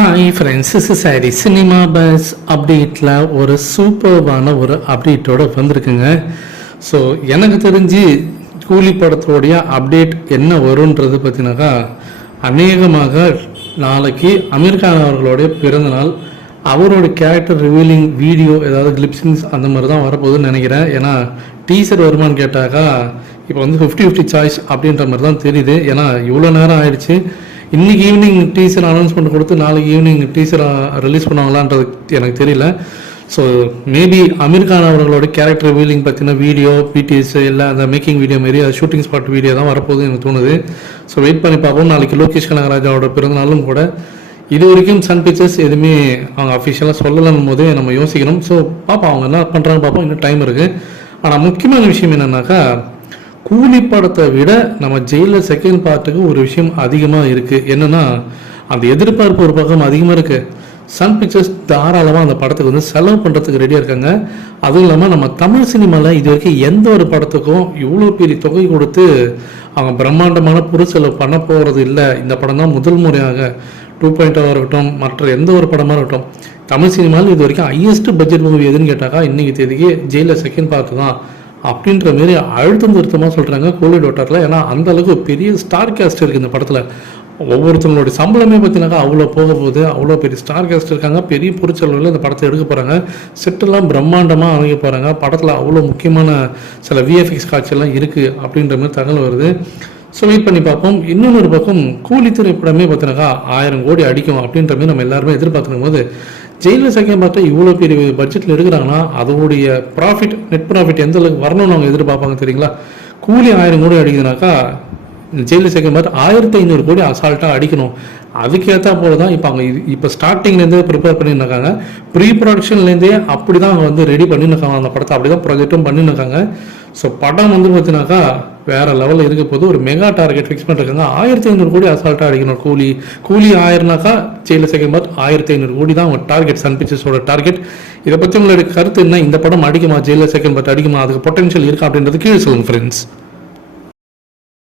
Hi friends, is sorry cinema bus அப்டேட்டில் ஒரு சூப்பர்பான ஒரு அப்டேட்டோடு வந்திருக்குங்க. ஸோ எனக்கு தெரிஞ்சு கூலி படத்தோடைய அப்டேட் என்ன வரும்ன்றது பார்த்தீங்கன்னாக்கா, அநேகமாக நாளைக்கு அமீர் கான் அவர்களுடைய பிறந்தநாள், அவரோட கேரக்டர் ரிவீலிங் வீடியோ ஏதாவது கிளிப்ஸிங்ஸ் அந்த மாதிரி தான் வரப்போகுதுன்னு நினைக்கிறேன். ஏன்னா டீசர் வருமானு கேட்டாக்கா இப்போ வந்து 50-50 சாய்ஸ் அப்படின்ற மாதிரி தான் தெரியுது. ஏன்னா இவ்வளோ நேரம் ஆயிடுச்சு. இன்றைக்கி ஈவினிங் டீசர் அனௌன்ஸ்மெண்ட் கொடுத்து நாளைக்கு ஈவினிங் டீசரை ரிலீஸ் பண்ணுவாங்களான்றது எனக்கு தெரியல. ஸோ மேபி அமீர் கான் அவர்களோட கேரக்டர் ரிவீலிங் பற்றின வீடியோ, பிடிஎஸ் இல்லை அந்த மேக்கிங் வீடியோ மாரி அது ஷூட்டிங் ஸ்பாட் வீடியோ தான் வரப்போகுது எனக்கு தோணுது. ஸோ வெயிட் பண்ணி பார்ப்போம். நாளைக்கு லோகேஷ் கனகராஜாவோட பிறந்தநாளும் கூட. இது வரைக்கும் சன் பிக்சர்ஸ் எதுவுமே அவங்க அஃபிஷியலாக சொல்லலைன்னும் போது நம்ம யோசிக்கணும். ஸோ பார்ப்போம் அவங்க என்ன பண்ணுறாங்க பார்ப்போம், இன்னும் டைம் இருக்குது. ஆனால் முக்கியமான விஷயம் என்னென்னாக்கா, கூலி படத்தை விட நம்ம ஜெயிலர் செகண்ட் பார்ட்டுக்கு ஒரு விஷயம் அதிகமாக இருக்குது. என்னென்னா, அந்த எதிர்பார்ப்பு ஒரு பக்கம் அதிகமாக இருக்குது. சன் பிக்சர்ஸ் தாராளமாக அந்த படத்துக்கு வந்து செலவு பண்ணுறதுக்கு ரெடியாக இருக்காங்க. அதுவும் இல்லாமல் நம்ம தமிழ் சினிமாவில் இது வரைக்கும் எந்த ஒரு படத்துக்கும் இவ்வளோ பெரிய தொகை கொடுத்து அவங்க பிரம்மாண்டமான பொருட்செலவு பண்ண போகிறது இல்லை. இந்த படம் தான் முதல் முறையாக 2.0 இருக்கட்டும், மற்ற எந்த ஒரு படமாக இருக்கட்டும், தமிழ் சினிமாவில் இது வரைக்கும் ஹையஸ்ட் பட்ஜெட் மூவி எதுன்னு கேட்டாக்கா இன்றைக்கி தேதிக்கு ஜெயிலர் செகண்ட் பார்ட்டு தான் அப்படின்ற மாரி அழுத்தம் திருத்தமாக சொல்கிறாங்க கூலி டாட்டரில். ஏன்னா அந்தளவுக்கு பெரிய ஸ்டார் கேஸ்ட் இருக்குது இந்த படத்தில். ஒவ்வொருத்தவங்களுடைய சம்பளமே பார்த்தீங்கன்னாக்கா அவ்வளோ போக போகுது. அவ்வளோ பெரிய ஸ்டார் கேஸ்ட் இருக்காங்க. பெரிய பொருட்செலவில் இந்த படத்தை எடுக்க போகிறாங்க. செட்டெல்லாம் பிரம்மாண்டமாக அமைக்க போகிறாங்க. படத்தில் அவ்வளோ முக்கியமான சில விஎஃப்எக்ஸ் காட்சியெல்லாம் இருக்குது அப்படின்ற மாதிரி தகவல் வருது. ஸோ வெயிட் பண்ணி பார்ப்போம். இன்னொரு பக்கம் கூலி திரைப்படமே பார்த்தீங்கன்னாக்கா 1000 கோடி அடிக்கும் அப்படின்ற மாதிரி நம்ம எல்லாருமே எதிர்பார்த்துக்கும் போது, ஜெயிலர் செகண்ட் பார்த்தா இவ்வளோ பெரிய பட்ஜெட்டில் எடுக்கிறாங்கன்னா அதோடைய ப்ராஃபிட், நெட் ப்ராஃபிட் எந்த அளவுக்கு வரணும்னு அவங்க எதிர்பார்ப்பாங்க தெரியுங்களா? கூலி 1000 கோடி அடிக்குதுனாக்கா ஜெயிலர் செகண்ட் பார்த்து 1500 கோடி அசால்ட்டாக அடிக்கணும். அதுக்கேற்றா போல தான் இப்போ அவங்க இப்போ ஸ்டார்டிங்லேருந்தே ப்ரிப்பேர் பண்ணியிருக்காங்க. ப்ரீ ப்ரொடக்ஷன்லேருந்தே அப்படி தான் அவங்க வந்து ரெடி பண்ணியிருக்காங்க. அந்த படத்தை அப்படி தான் ப்ராஜெக்டும் பண்ணியிருக்காங்க. ஸோ படம் வந்து பார்த்தீங்கன்னாக்கா வேறு லெவலில் இருக்க போது ஒரு மெகா டார்கெட் ஃபிக்ஸ் பண்ணிருக்காங்க. 1500 கோடி அசால்ட்டாக அடிக்கணும். கூலி 1000னாக்கா ஜெயிலர் செகண்ட் பார்ட் 1500 கோடி தான் அவங்க டார்கெட், சன் பிக்சர்ஸோட டார்கெட். இதை பற்றி உங்களுடைய கருத்து என்ன? இந்த படம் அடிக்குமா? ஜெயிலர் செகண்ட் பார்ட் அடிக்குமா? அதுக்கு பொட்டன்ஷியல் இருக்கா அப்படின்றது கீழே சொல்லுங்கள் ஃப்ரெண்ட்ஸ்.